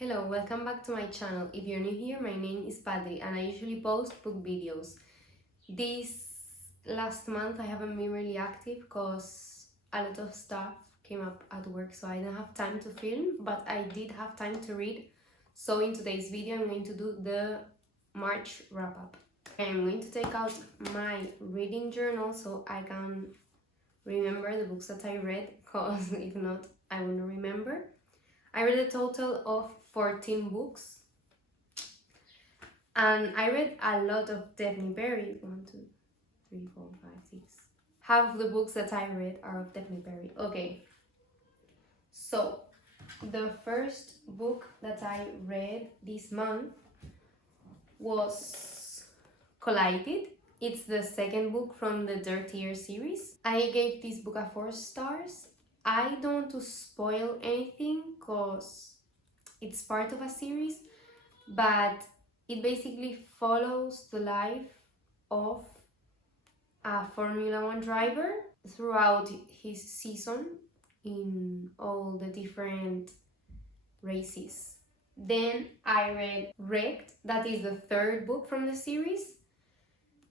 Hello, welcome back to my channel. If you're new here, my name is Padri and I usually post book videos. This last month I haven't been really active because a lot of stuff came up at work, so I didn't have time to film, but I did have time to read. So in today's video I'm going to do the March wrap-up. I'm going to take out my reading journal so I can remember the books that I read, because if not I wouldn't remember. I read a total of 14 books and I read a lot of Daphne Berry. 1, 2, 3, 4, 5, 6. Half of the books that I read are of Daphne Berry. Okay, so the first book that I read this month was Collided. It's the second book from the Dirtier series. I gave this book a 4 stars. I don't want to spoil anything because it's part of a series, but it basically follows the life of a Formula One driver throughout his season in all the different races. Then I read Wrecked, that is the third book from the series.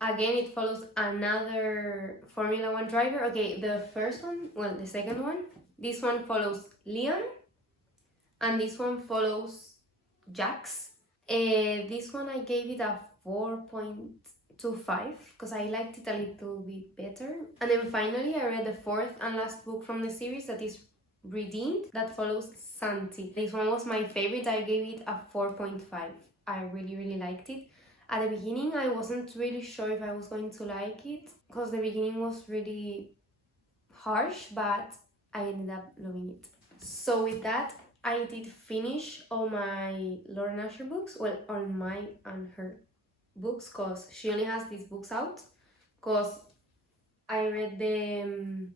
Again, it follows another Formula One driver. Okay, the second one. This one follows Leon, and this one follows Jax. This one I gave it a 4.25 because I liked it a little bit better. And then finally I read the fourth and last book from the series, that is Redeemed, that follows Santi. This one was my favorite. I gave it a 4.5. I really liked it. At the beginning I wasn't really sure if I was going to like it because the beginning was really harsh, but I ended up loving it. So with that, I did finish all my Lauren Asher books, well, on my and her books, because she only has these books out, because I read the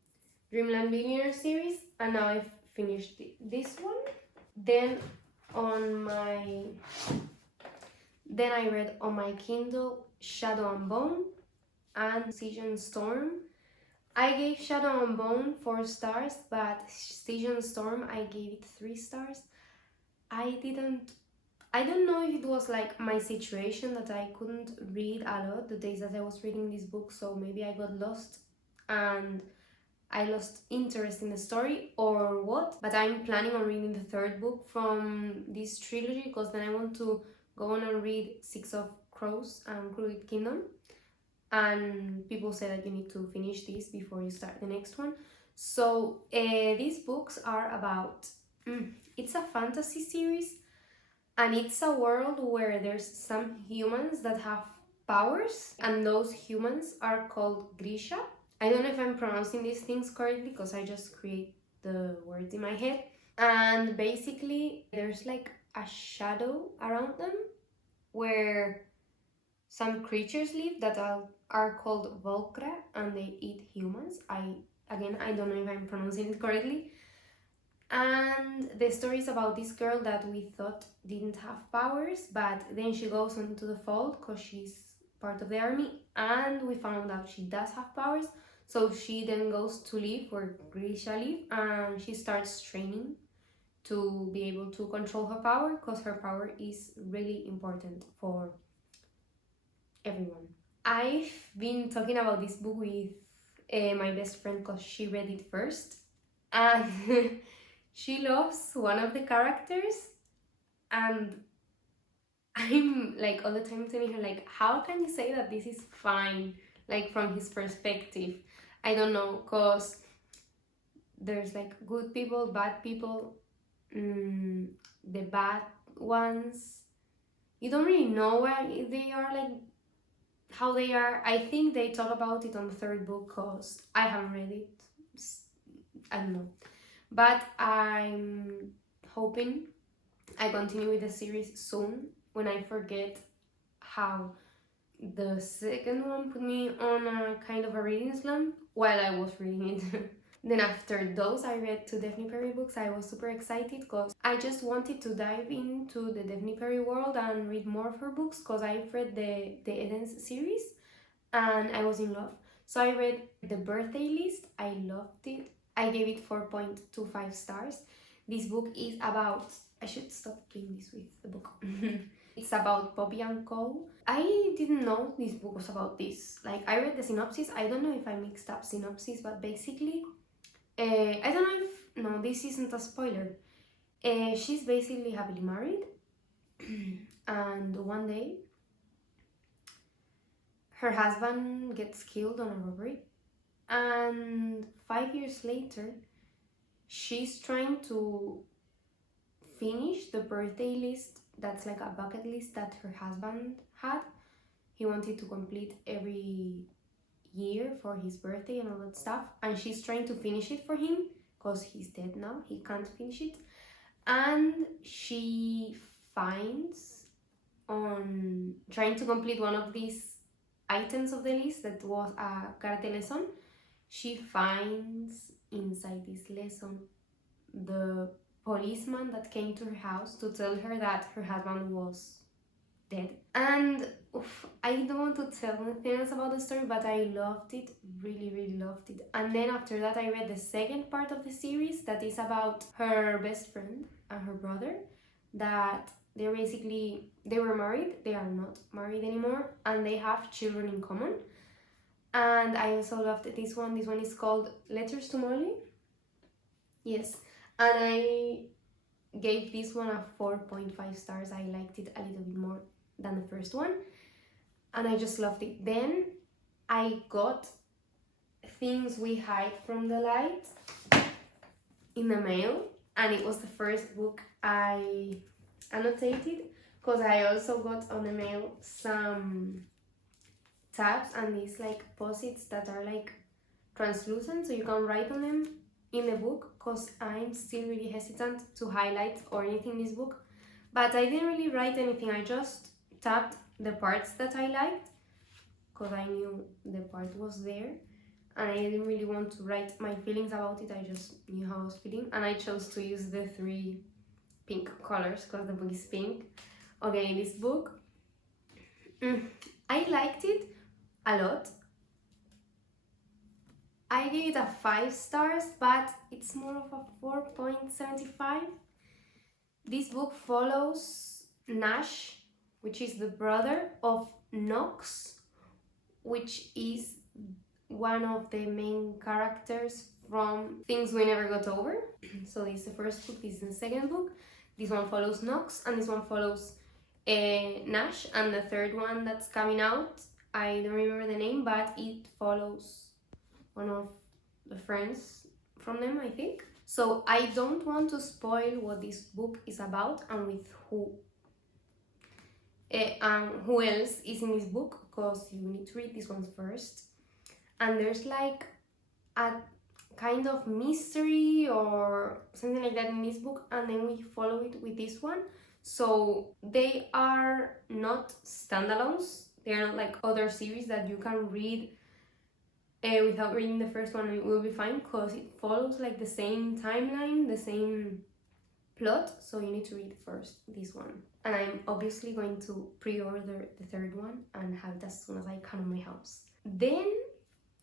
Dreamland Billionaire series and now I've finished this one. Then I read on my Kindle Shadow and Bone and Siege and Storm. I gave Shadow and Bone 4 stars, but Siege and Storm I gave it 3 stars. I don't know if it was like my situation that I couldn't read a lot the days that I was reading this book, so maybe I got lost and I lost interest in the story or what, but I'm planning on reading the third book from this trilogy because then I want to go on and read Six of Crows and Crooked Kingdom. And people say that you need to finish this before you start the next one. So these books are about it's a fantasy series and it's a world where there's some humans that have powers, and those humans are called Grisha. I don't know if I'm pronouncing these things correctly because I just create the words in my head. And basically there's like a shadow around them where some creatures live that are called Volcra, and they eat humans. I don't know if I'm pronouncing it correctly. And the story is about this girl that we thought didn't have powers, but then she goes into the fold because she's part of the army, and we found out she does have powers. So she then goes to live where Grisha live, and she starts training to be able to control her power, because her power is really important for everyone. I've been talking about this book with my best friend because she read it first, and she loves one of the characters, and I'm like all the time telling her like, how can you say that this is fine, like from his perspective? I don't know, because there's like good people, bad people. The bad ones, you don't really know why they are like how they are. I think they talk about it on the third book because I haven't read it. I don't know, but I'm hoping I continue with the series soon when I forget how the second one put me on a kind of a reading slump while I was reading it. Then after those, I read 2 Daphne Perry books. I was super excited because I just wanted to dive into the Daphne Perry world and read more of her books, because I've read the Edens series and I was in love. So I read The Birthday List. I loved it. I gave it 4.25 stars. This book is about, I should stop doing this with the book. It's about Poppy and Cole. I didn't know this book was about this. Like, I read the synopsis. I don't know if I mixed up synopsis, but basically, I don't know if, no, this isn't a spoiler. She's basically happily married, and one day her husband gets killed on a robbery, and 5 years later she's trying to finish the birthday list. That's like a bucket list that her husband had. He wanted to complete every year for his birthday and all that stuff, and she's trying to finish it for him because he's dead now. He can't finish it, and she finds, on trying to complete one of these items of the list that was a karate lesson, she finds inside this lesson the policeman that came to her house to tell her that her husband was dead. And I don't want to tell anything else about the story, but I loved it, really loved it. And then after that I read the second part of the series that is about her best friend and her brother, that they were married, they are not married anymore, and they have children in common. And I also loved this one. This one is called Letters to Molly. Yes, and I gave this one a 4.5 stars. I liked it a little bit more than the first one, and I just loved it. Then I got Things We Hide from the Light in the mail, and it was the first book I annotated, because I also got on the mail some tabs and these like post-its that are like translucent, so you can write on them in the book, because I'm still really hesitant to highlight or anything in this book. But I didn't really write anything, I just tapped the parts that I liked, because I knew the part was there, and I didn't really want to write my feelings about it. I just knew how I was feeling, and I chose to use the 3 pink colors because the book is pink. Okay, this book, I liked it a lot. I gave it a 5 stars, but it's more of a 4.75. This book follows Nash, which is the brother of Knox, which is one of the main characters from Things We Never Got Over. So this is the first book, this is the second book. This one follows Knox, and this one follows Nash, and the third one that's coming out, I don't remember the name, but it follows one of the friends from them, I think. So I don't want to spoil what this book is about and with who else is in this book, because you need to read this one first. And there's like a kind of mystery or something like that in this book, and then we follow it with this one. So they are not standalones, they are not like other series that you can read without reading the first one, it will be fine, because it follows like the same timeline, the same plot, so you need to read first this one. And I'm obviously going to pre-order the third one and have it as soon as I can in my house. Then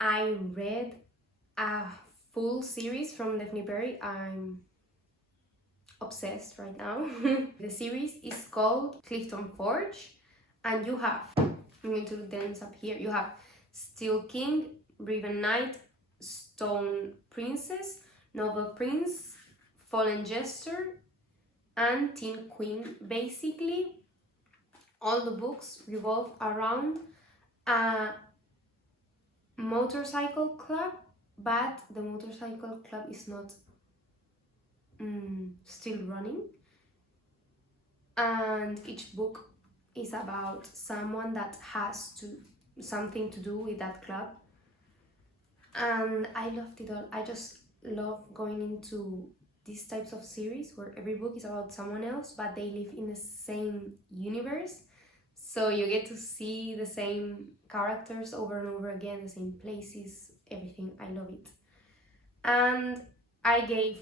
I read a full series from Daphne Perry. I'm obsessed right now. The series is called Clifton Forge, and you have, I'm going to look the names up here, you have Steel King, Riven Knight, Stone Princess, Noble Prince, Fallen Jester, and Teen Queen. Basically, all the books revolve around a motorcycle club, but the motorcycle club is not still running, and each book is about someone that has something to do with that club. And I loved it all. I just love going into these types of series where every book is about someone else, but they live in the same universe, so you get to see the same characters over and over again, the same places, everything. I love it. And I gave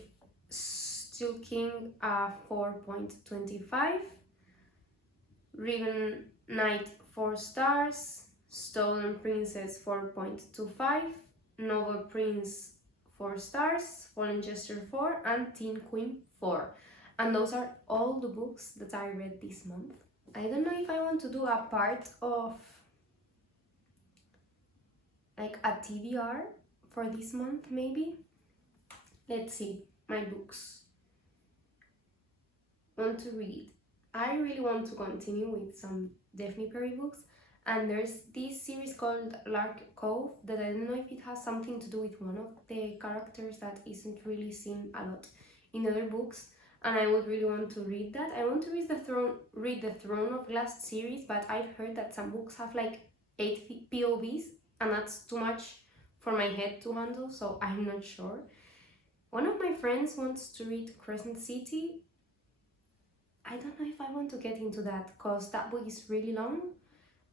Steel King a 4.25, Riven Knight 4 stars, Stolen Princess 4.25, Noble Prince 4 stars, Fallen Gesture 4, and Teen Queen 4. And those are all the books that I read this month. I don't know if I want to do a part of like a TBR for this month, maybe. Let's see, my books. Want to read. I really want to continue with some Daphne Perry books, and there's this series called Lark Cove that I don't know if it has something to do with one of the characters that isn't really seen a lot in other books, and I would really want to read that. I want to read the Throne of Glass series, but I've heard that some books have like 8 POVs, and that's too much for my head to handle, so I'm not sure. One of my friends wants to read Crescent City. I don't know if I want to get into that because that book is really long,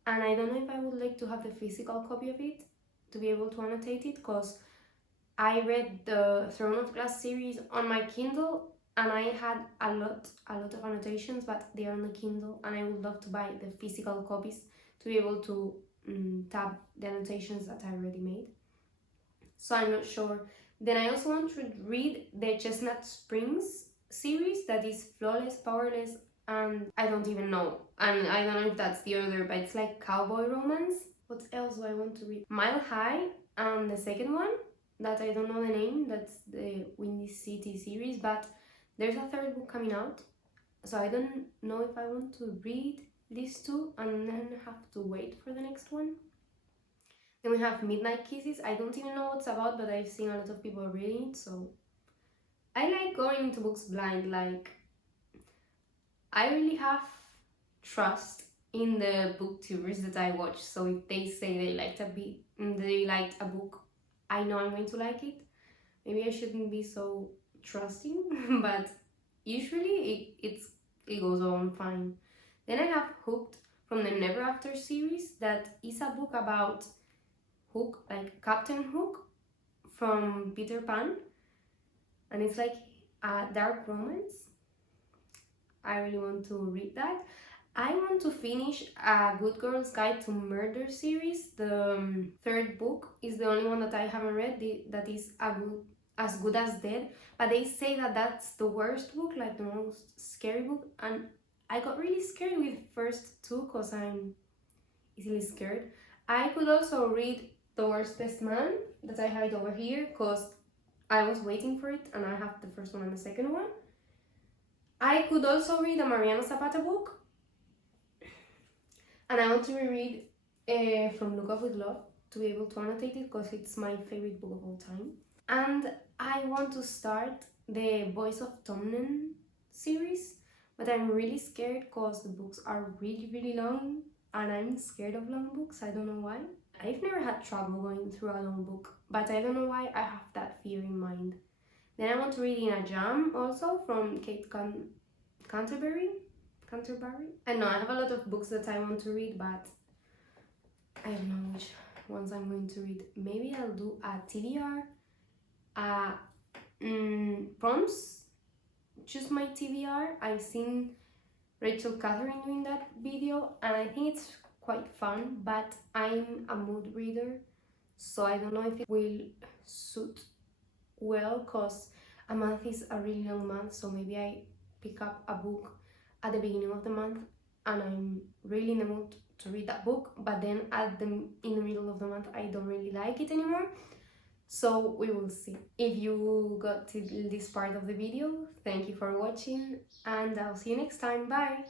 and I don't know if I would like to have the physical copy of it to be able to annotate it, because I read the Throne of Glass series on my Kindle and I had a lot of annotations, but they are on the Kindle, and I would love to buy the physical copies to be able to tab the annotations that I already made. So I'm not sure. Then I also want to read the Chestnut Springs series, that is Flawless, Powerless, and I don't even know. And I don't know if that's the other, but it's like cowboy romance. What else do I want to read? Mile High, and the second one, that I don't know the name, that's the Windy City series, but there's a third book coming out. So I don't know if I want to read these two and then have to wait for the next one. Then we have Midnight Kisses. I don't even know what it's about, but I've seen a lot of people reading it, so I like going into books blind. Like, I really have trust in the booktubers that I watch, so if they say they liked a book, I know I'm going to like it. Maybe I shouldn't be so trusting, but usually it goes on fine. Then I have Hooked from the Never After series, that is a book about Hook, like Captain Hook from Peter Pan, and it's like a dark romance. I really want to read that. I want to finish A Good Girl's Guide to Murder series. The third book is the only one that I haven't read, that is As Good as Dead, but they say that that's the worst book, like the most scary book, and I got really scared with first two because I'm easily scared. I could also read The Worst Best Man, that I have it over here because I was waiting for it, and I have the first one and the second one. I could also read a Mariana Zapata book, and I want to reread From Look Up With Love to be able to annotate it because it's my favorite book of all time. And I want to start the Voice of Tomnen series, but I'm really scared because the books are really long, and I'm scared of long books. I don't know why. I've never had trouble going through a long book, but I don't know why I have that fear in mind. Then I want to read In a Jam also from Kate Canterbury. I know I have a lot of books that I want to read, but I don't know which ones I'm going to read. Maybe I'll do a TBR, prompts, choose my TBR. I've seen Rachel Catherine doing that video, and I think it's quite fun, but I'm a mood reader, so I don't know if it will suit well because a month is a really long month, so maybe I pick up a book at the beginning of the month and I'm really in the mood to read that book, but then in the middle of the month I don't really like it anymore. So we will see. If you got to this part of the video, thank you for watching, and I'll see you next time. Bye!